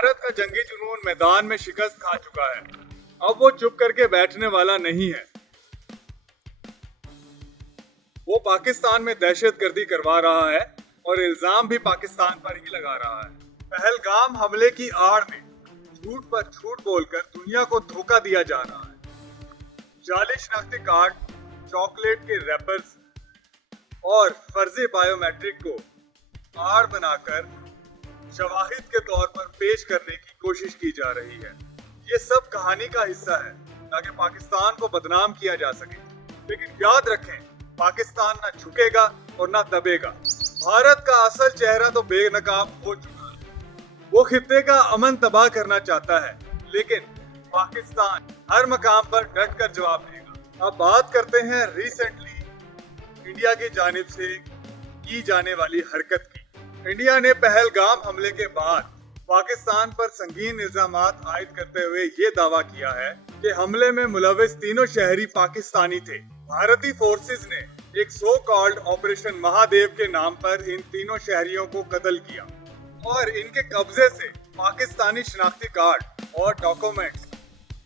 भारत का जंगी जुनून मैदान में शिकस्त खा चुका है। अब वो चुप करके बैठने वाला नहीं है। वो पाकिस्तान में दहशतगर्दी करवा रहा है और इल्जाम भी पाकिस्तान पर ही लगा रहा है। पहलगाम हमले की आड़ में झूठ पर झूठ बोलकर दुनिया को धोखा दिया जा रहा है। जाली शनाख्ती कार्ड, चॉकलेट के रैपर्स और फर्जी बायोमेट्रिक को आड़ बनाकर शवाहिद के तौर पर पेश करने की कोशिश की जा रही है। ये सब कहानी का हिस्सा है ताकि पाकिस्तान को बदनाम किया जा सके। लेकिन याद रखें, पाकिस्तान ना झुकेगा और ना दबेगा। भारत का असल चेहरा तो बेनकाब हो चुका है। वो खित्ते का अमन तबाह करना चाहता है, लेकिन पाकिस्तान हर मकाम पर डट कर जवाब देगा। अब बात करते हैं रिसेंटली इंडिया की जानिब से की जाने वाली हरकत की। इंडिया ने पहलगाम हमले के बाद पाकिस्तान पर संगीन इल्जामात आयद करते हुए ये दावा किया है कि हमले में मुलविस तीनों शहरी पाकिस्तानी थे। भारतीय फोर्सेस ने एक सो कॉल्ड ऑपरेशन महादेव के नाम पर इन तीनों शहरियों को कत्ल किया और इनके कब्जे से पाकिस्तानी शनाख्ती कार्ड और डॉक्यूमेंट्स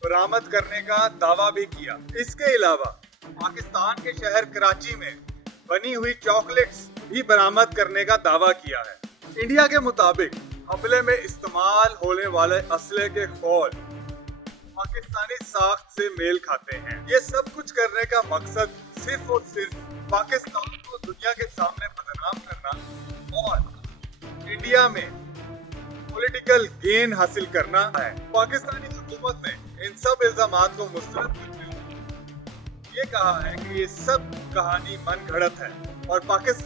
बरामद करने का दावा भी किया। इसके अलावा पाकिस्तान के शहर कराची में बनी हुई चॉकलेट्स भी बरामद करने का दावा किया है। इंडिया के मुताबिक हमले में इस्तेमाल होने वाले असले के खौल पाकिस्तानी साख्त से मेल खाते हैं। ये सब कुछ करने का मकसद सिर्फ और सिर्फ पाकिस्तान को दुनिया के सामने बदनाम करना और इंडिया में पॉलिटिकल गेन हासिल करना है। पाकिस्तानी हुकूमत ने इन सब इल्जामात को मुस्तरद करते हुए ये कहा है कि ये सब कहानी मन गढ़ंत है और पाकिस्तान